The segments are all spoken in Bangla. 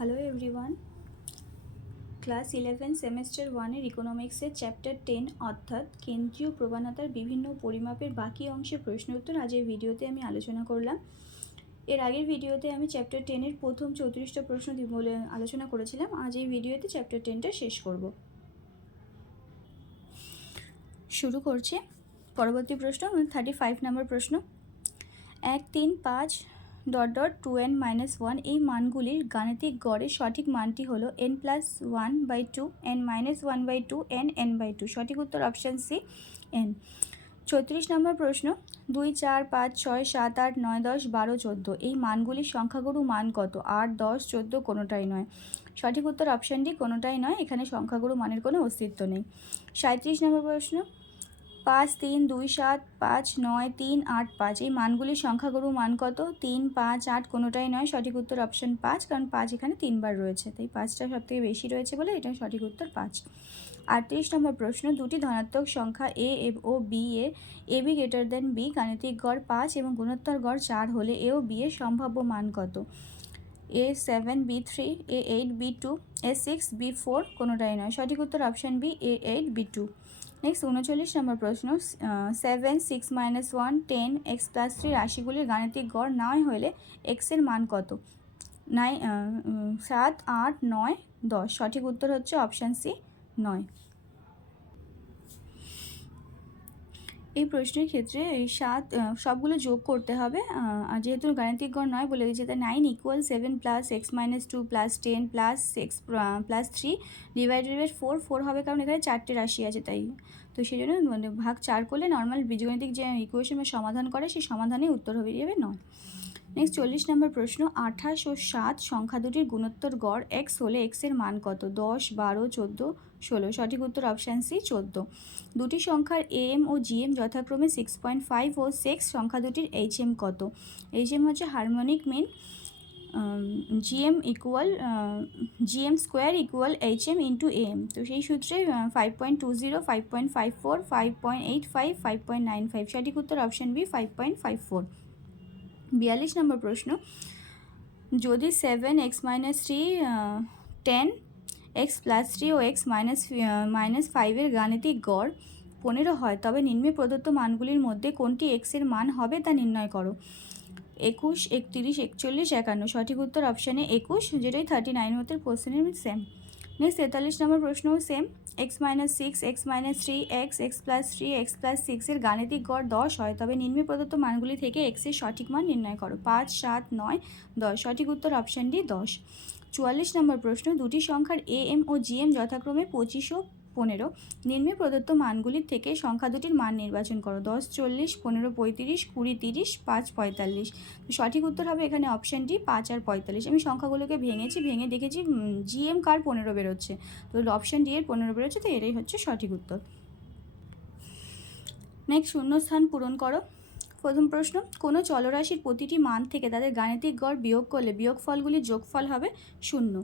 হ্যালো এভরিওয়ান, ক্লাস 11 সেমেস্টার 1-এর ইকোনমিক্সের চ্যাপ্টার 10 অর্থাৎ কেন্দ্রীয় প্রবণতার বিভিন্ন পরিমাপের বাকি অংশের প্রশ্ন উত্তর আজ এই ভিডিওতে আমি আলোচনা করলাম। এর আগের ভিডিওতে আমি চ্যাপ্টার 10-এর প্রথম 34টা প্রশ্ন বলে আলোচনা করেছিলাম। আজ এই ভিডিওতে চ্যাপ্টার 10টা শেষ করব। শুরু করছি পরবর্তী প্রশ্ন, 35 নম্বর প্রশ্ন। 1, 3, 5 ... 2n-1 এই মানগুলির গাণিতিক গড়ের সঠিক মানটি হলো n+1/2 n-1/2 n/2। সঠিক উত্তর অপশান সি n। 36 নম্বর প্রশ্ন। 2, 4, 5, 6, 7, 8, 9, 10, 12, 14 এই মানগুলির সংখ্যাগুরু মান কত? 8, 10, 14 কোনোটাই নয়। সঠিক উত্তর অপশান ডি কোনোটাই নয়, এখানে সংখ্যাগুরু মানের কোনো অস্তিত্ব নেই। 37 নম্বর প্রশ্ন। 5, 3, 2, 7, 5, 9, 3, 8, 5 এই মানগুলির সংখ্যাগুরু মান কত? 3, 5, 8 কোনোটাই নয়। সঠিক উত্তর অপশান 5, কারণ 5 এখানে 3বার রয়েছে, তাই 5টা সবথেকে বেশি রয়েছে বলে এটা সঠিক উত্তর 5। 38 নম্বর প্রশ্ন। দুটি ধনাত্মক সংখ্যা এ ও B A B greater than B গাণিতিক গড় 5 এবং গুণোত্তর গড় 4 হলে এ ও বি এর সম্ভাব্য মান কত? A7, B3, A8, B2, A6, B4 কোনোটাই নয়। সঠিক উত্তর option B A8, B2। Next 39 নম্বর প্রশ্ন। 7, 6, -1, 10, x+3 রাশিগুলির গাণিতিক গড় 9 হলে এক্সের মান কত? 7, 8, 9, 10। সঠিক উত্তর হচ্ছে অপশান সি 9। এই প্রশ্নের ক্ষেত্রে এই 7 সবগুলো যোগ করতে হবে, আর যেহেতু গাণিতিক গড় 9 বলে দিয়েছে তাই 9 = 7 + x - 2 + 10 + 6 + 3 / 4 হবে, কারণ এখানে 4টে রাশি আছে তাই। তো সেই জন্য ভাগ 4 করলে নর্মাল বীজগণিতিক যে ইকুয়েশন সমাধান করে সেই সমাধানে উত্তর হবে 9। নেক্সট 40 নম্বর প্রশ্ন। 28 ও 7 সংখ্যা দুটির গুণোত্তর গড় x হলে x এর মান কত? 10, 12, 14, 16। সঠিক উত্তর অপশান সি 14। দুটি সংখ্যার am ও gm যথাক্রমে 6.5 ও 6। সংখ্যা দুটির hm কত? hm হচ্ছে harmonic mean, gm square = hm × am। তো সেই সূত্রে 5.20, 5.54, 5.85, 5.95। সঠিক উত্তর অপশান বি 5.54। 42 নম্বর প্রশ্ন। যদি 7, x - 3, 10, x+3 ও x - 5 এর গাণিতিক গড় 15 হয় তবে নিম্নে প্রদত্ত মানগুলির মধ্যে কোনটি x এর মান হবে তা নির্ণয় করো। 21, 31, 41, 51। সঠিক উত্তর অপশানে 21, যেটাই 39 মতো কোশ্চেনের সেম। নেক্সট 43 নম্বর প্রশ্ন same. x - 6, x - 3, x, x+3, x+6 এর গাণিতিক গড় 10 হয় তবে নিম্নে প্রদত্ত মানগুলি থেকে x এর সঠিক মান নির্ণয় করো। 5, 7, 9, 10। সঠিক উত্তর অপশান ডি 10। 44 নম্বর প্রশ্ন। দুটি সংখ্যার am ও gm যথাক্রমে 25 ও 15। নিম্নে প্রদত্ত মানগুলির থেকে সংখ্যা দুটির মান নির্বাচন করো। 10, 40, 15, 35, 20, 30, 5, 45। সঠিক উত্তর হবে এখানে অপশান ডি 5 আর 45। আমি সংখ্যাগুলোকে ভেঙে দেখেছি জিএম কার 15 বেরোচ্ছে, তো অপশান ডি এর 15 বেরোচ্ছে, তো এটাই হচ্ছে সঠিক উত্তর। নেক্সট শূন্যস্থান পূরণ করো। প্রথম প্রশ্ন। কোনো চলরাশির প্রতিটি মান থেকে তাদের গাণিতিক গড় বিয়োগ করলে বিয়োগফলগুলির যোগফল হবে 0।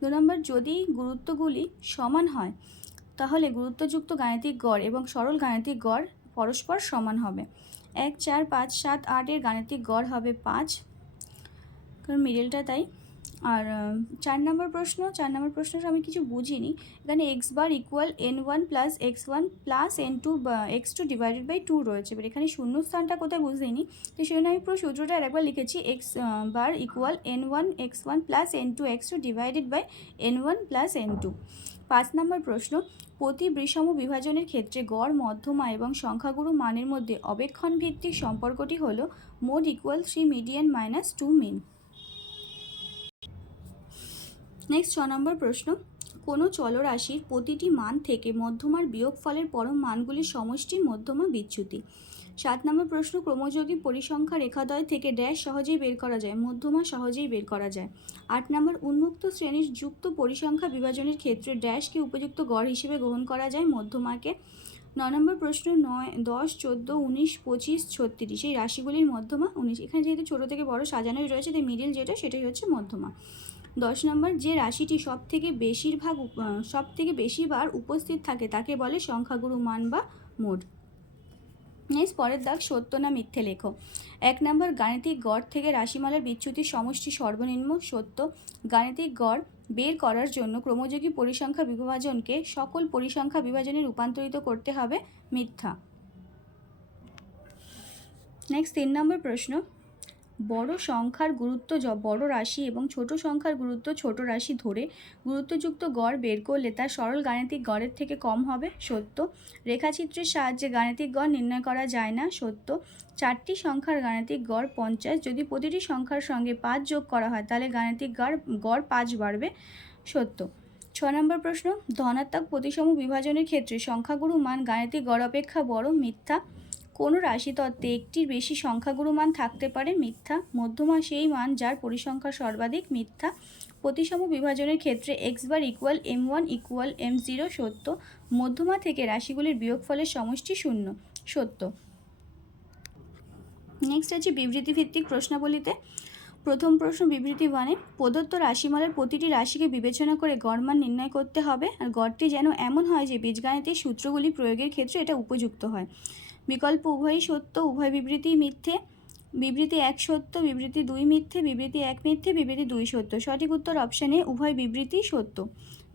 2 নম্বর। যদি গুরুত্বগুলি সমান হয় তাহলে গুরুত্বযুক্ত গাণিতিক গড় এবং সরল গাণিতিক গড় পরস্পর সমান হবে। 1, 4, 5, 7, 8 এর গাণিতিক গড় হবে 5, কারণ মিডলটা তাই। আর 4 নম্বর প্রশ্ন। 4 নম্বর প্রশ্নটা আমি কিছু বুঝিনি। এখানে x বার = n1 + x1 + n2 x2 / 2 রয়েছে, এবার এখানে শূন্যস্থানটা কোথায় বুঝিনি, তো সেই জন্য আমি পুরো সূত্রটা আরেকবার লিখেছি। x বার = n1 x1 + n2 x2 / n1 + n2। 5 নম্বর প্রশ্ন। প্রতি বিষম বিভাজনের ক্ষেত্রে গড়, মধ্যমা এবং সংখ্যাগুরু মানের মধ্যে অবেক্ষণ ভিত্তিক সম্পর্কটি হলো mod = 3 median - 2 mean। নেক্সট 6 নম্বর প্রশ্ন। কোনো চলরাশির প্রতিটি মান থেকে মধ্যমার বিয়োগফলের পরম মানগুলির সমষ্টির মধ্যমা বিচ্যুতি। 7 নম্বর প্রশ্ন। ক্রমযোগী পরিসংখ্যা রেখাদ্বয় থেকে ড্যাশ সহজেই বের করা যায়, মধ্যমা সহজেই বের করা যায়। 8 নম্বর। উন্মুক্ত শ্রেণীর যুক্ত পরিসংখ্যা বিভাজনের ক্ষেত্রে ড্যাশকে উপযুক্ত গড় হিসেবে গ্রহণ করা যায়, মধ্যমাকে। 9 নম্বর প্রশ্ন। 9, 10, 14, 19, 25, 36 এই রাশিগুলির মধ্যমা 19। এখানে যেহেতু ছোটো থেকে বড় সাজানোই রয়েছে তাই মিডিল যেটা সেটাই হচ্ছে মধ্যমা। 10 নম্বর। যে রাশিটি সব থেকে বেশিবার উপস্থিত থাকে তাকে বলে সংখ্যাগুরু মান বা মোড। নেক্সট পরের দাগ, সত্য না মিথ্যে লেখো। 1 নম্বর, গাণিতিক গড় থেকে রাশিমালার বিচ্যুতির সমষ্টি সর্বনিম্ন। সত্য। গাণিতিক গড় বের করার জন্য ক্রমযোগী পরিসংখ্যা বিভাজনকে সকল পরিসংখ্যা বিভাজনে রূপান্তরিত করতে হবে। মিথ্যা। নেক্সট 3 নম্বর প্রশ্ন, বড় সংখ্যার গুরুত্ব বড় রাশি এবং ছোট সংখ্যার গুরুত্ব ছোট রাশি ধরে গুরুত্বযুক্ত গড় বের করলে তা সরল গাণিতিক গড়ের থেকে কম হবে। সত্য। রেখাচিত্রের সাহায্যে গাণিতিক গড় নির্ণয় করা যায় না। সত্য। 4টি সংখ্যার গাণিতিক গড় 50, যদি প্রতিটি সংখ্যার সঙ্গে 5 যোগ করা হয় তাহলে গাণিতিক গড় 5 বাড়বে। সত্য। 6 নম্বর প্রশ্ন, ধনাত্মক প্রতিসম বিভাজনের ক্ষেত্রে সংখ্যাগুরু মান গাণিতিক গড় অপেক্ষা বড়। মিথ্যা। কোনো রাশিতত্ত্বে একটির বেশি সংখ্যাগুরু মান থাকতে পারে। মিথ্যা। মধ্যমা সেই মান যার পরিসংখ্যা সর্বাধিক। মিথ্যা। প্রতিসম বিভাজনের ক্ষেত্রে x বার ইকুয়াল m1 ইকুয়াল m0। সত্য। মধ্যমা থেকে রাশিগুলির বিয়োগফলের সমষ্টি 0। সত্য। নেক্সট আছে বিবৃতি ভিত্তিক প্রশ্নাবলীতে। প্রথম প্রশ্ন, বিবৃতি 1-এ প্রদত্ত রাশিমালার প্রতিটি রাশিকে বিবেচনা করে গড় মান নির্ণয় করতে হবে, আর গড়টি যেন এমন হয় যে বীজগাণিতিক সূত্রগুলি প্রয়োগের ক্ষেত্রে এটা উপযুক্ত হয়। বিকল্প উভয়ই সত্য, উভয় বিবৃতি মিথ্যে। বিবৃতি 1 সত্য, বিবৃতি 2 মিথ্যে, বিবৃতি 1 মিথ্যে, বিবৃতি 2 সত্য। সঠিক উত্তর অপশান এ, উভয় বিবৃতি সত্য।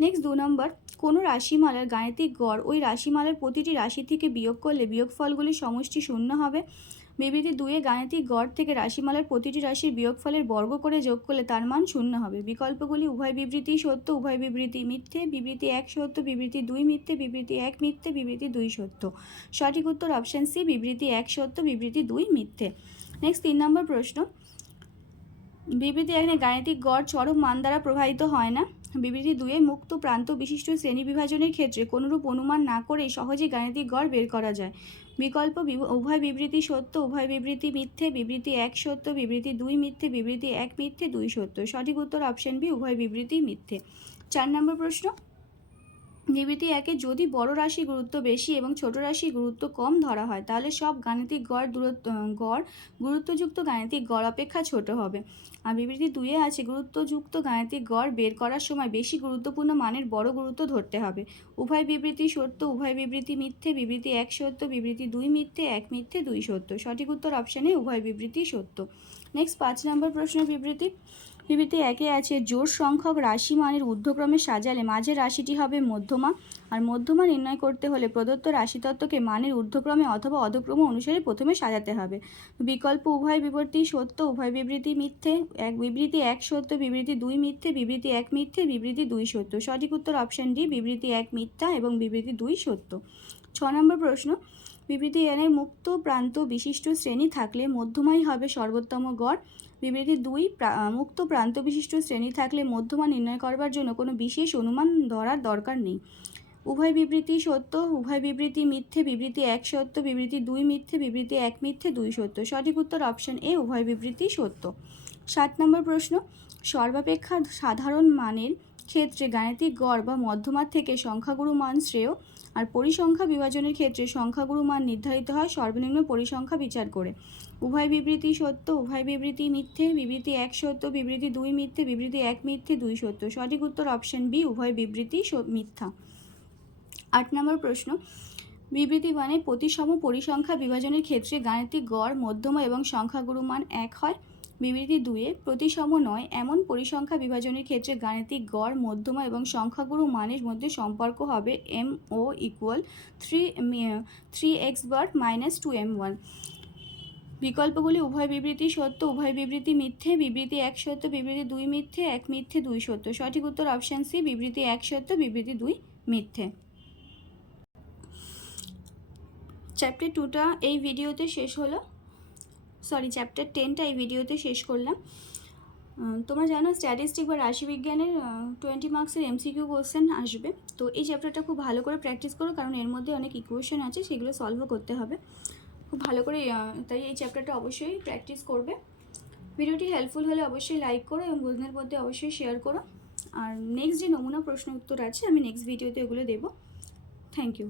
নেক্সট 2 নম্বর, কোনো রাশিমালার গাণিতিক গড় ওই রাশিমালার প্রতিটি রাশি থেকে বিয়োগ করলে বিয়োগফলগুলির সমষ্টি 0 হবে। বিবৃতি 2-এ গাণিতিক গড় থেকে রাশিমালার প্রতিটি রাশির বিয়োগফলের বর্গ করে যোগ করলে তার মান 0 হবে। বিকল্পগুলি উভয় বিবৃতি সত্য, উভয় বিবৃতি মিথ্যে। বিবৃতি 1 সত্য, বিবৃতি 2 মিথ্যে, বিবৃতি 1 মিথ্যে, বিবৃতি 2 সত্য। সঠিক উত্তর অপশান সি, বিবৃতি 1 সত্য, বিবৃতি 2 মিথ্যে। নেক্সট 3 নম্বর প্রশ্ন, বিবৃতি 1-এ গাণিতিক গড় চরম মান দ্বারা প্রভাবিত হয় না। বিবৃতি 2-এ মুক্ত প্রান্ত বিশিষ্ট শ্রেণী বিভাজনের ক্ষেত্রে কোনরূপ অনুমান না করেই সহজেই গাণিতিক গড় বের করা যায়। বিকল্প উভয় বিবৃতি সত্য, উভয় বিবৃতি মিথ্যে। বিবৃতি 1 সত্য, বিবৃতি 2 মিথ্যে, বিবৃতি 1 মিথ্যে, 2 সত্য। সঠিক উত্তর অপশান বি, উভয় বিবৃতি মিথ্যে। 4 নম্বর প্রশ্ন, বিবৃতি 1-এ যদি বড় রাশির গুরুত্ব বেশি এবং ছোট রাশির গুরুত্ব কম ধরা হয় তাহলে সব গাণিতিক গড় গুরুত্বযুক্ত গাণিতিক গড় অপেক্ষা ছোট হবে। আর বিবৃতি 2-এ আছে গুরুত্বযুক্ত গাণিতিক গড় বের করার সময় বেশি গুরুত্বপূর্ণ মানের বড় গুরুত্ব ধরতে হবে। উভয় বিবৃতি সত্য, উভয় বিবৃতি মিথ্যে। বিবৃতি 1 সত্য, বিবৃতি 2 মিথ্যে, 1 মিথ্যে, 2 সত্য। সঠিক উত্তর অপশানে, উভয় বিবৃতি সত্য। নেক্সট 5 নম্বর প্রশ্ন, বিবৃতি 1-এ আছে জোড় সংখ্যক রাশি মানের ঊর্ধ্বক্রমে সাজালে মাঝের রাশিটি হবে মধ্যমা, আর মধ্যমা নির্ণয় করতে হলে প্রদত্ত রাশিতত্ত্বকে মানের ঊর্ধ্বক্রমে অথবা অধক্রম অনুসারে প্রথমে সাজাতে হবে। বিকল্প উভয় বিবৃতি সত্য, উভয় বিবৃতি মিথ্যে। বিবৃতি 1 সত্য, বিবৃতি 2 মিথ্যে, বিবৃতি 1 মিথ্যে, বিবৃতি 2 সত্য। সঠিক উত্তর অপশান ডি, বিবৃতি 1 মিথ্যা এবং বিবৃতি 2 সত্য। 6 নম্বর প্রশ্ন, বিবৃতি এর মুক্ত প্রান্ত বিশিষ্ট শ্রেণী থাকলে মধ্যমাই হবে সর্বোত্তম গড়। বিবৃতি 2, মুক্ত প্রান্ত বিশিষ্ট শ্রেণী থাকলে মধ্যমা নির্ণয় করবার জন্য কোনো বিশেষ অনুমান ধরার দরকার নেই। উভয় বিবৃতি সত্য, উভয় বিবৃতি মিথ্যে। বিবৃতি 1 সত্য, বিবৃতি 2 মিথ্যে, বিবৃতি 1 মিথ্যে, 2 সত্য। সঠিক উত্তর অপশান এ, উভয় বিবৃতি সত্য। 7 নম্বর প্রশ্ন, সর্বাপেক্ষা সাধারণ মানের ক্ষেত্রে গাণিতিক গড় বা মধ্যমার থেকে সংখ্যাগুরু মান শ্রেয়, আর পরিসংখ্যা বিভাজনের ক্ষেত্রে সংখ্যাগুরু মান নির্ধারিত হয় সর্বনিম্ন পরিসংখ্যা বিচার করে। উভয় বিবৃতি সত্য, উভয় বিবৃতি মিথ্যে। বিবৃতি 1 সত্য, বিবৃতি 2 মিথ্যে, বিবৃতি 1 মিথ্যে, 2 সত্য। সঠিক উত্তর অপশান বি, উভয় বিবৃতি মিথ্যা। 8 নম্বর প্রশ্ন, বিবৃতি 1-এ প্রতিসম পরিসংখ্যা বিভাজনের ক্ষেত্রে গাণিতিক গড়, মধ্যমা এবং সংখ্যাগুরু মান 1 হয়। বিবৃতি 2-এ প্রতিসম নয় এমন পরিসংখ্যা বিভাজনের ক্ষেত্রে গাণিতিক গড়, মধ্যমা এবং সংখ্যাগুরু মানের মধ্যে সম্পর্ক হবে MO equal 3x bar minus 2m1। বিকল্পগুলি উভয় বিবৃতি সত্য, উভয় বিবৃতি মিথ্যে। বিবৃতি 1 সত্য, বিবৃতি 2 মিথ্যে, 1 মিথ্যে, 2 সত্য। সঠিক উত্তর অপশান সি, বিবৃতি 1 সত্য, বিবৃতি 2 মিথ্যে। চ্যাপ্টার 2টা এই ভিডিওতে শেষ হলো, চ্যাপ্টার 10টা এই ভিডিওতে শেষ করলাম। তোমরা জানো স্ট্যাটিস্টিক বা রাশিবিজ্ঞানের 20 মার্কসের MCQ কোশ্চেন আসবে, তো এই চ্যাপ্টারটা খুব ভালো করে প্র্যাকটিস করো, কারণ এর মধ্যে অনেক ইকুয়েশন আছে, সেগুলো সলভও করতে হবে খুব ভালো করে। তাই এই চ্যাপ্টারটা অবশ্যই প্র্যাকটিস করবে। ভিডিওটি হেল্পফুল হলে অবশ্যই লাইক করো এবং বন্ধুদের মধ্যে অবশ্যই শেয়ার করো। আর নেক্সট যে নমুনা প্রশ্ন উত্তর আছে আমি নেক্সট ভিডিওতে ওগুলো দেবো। Thank you.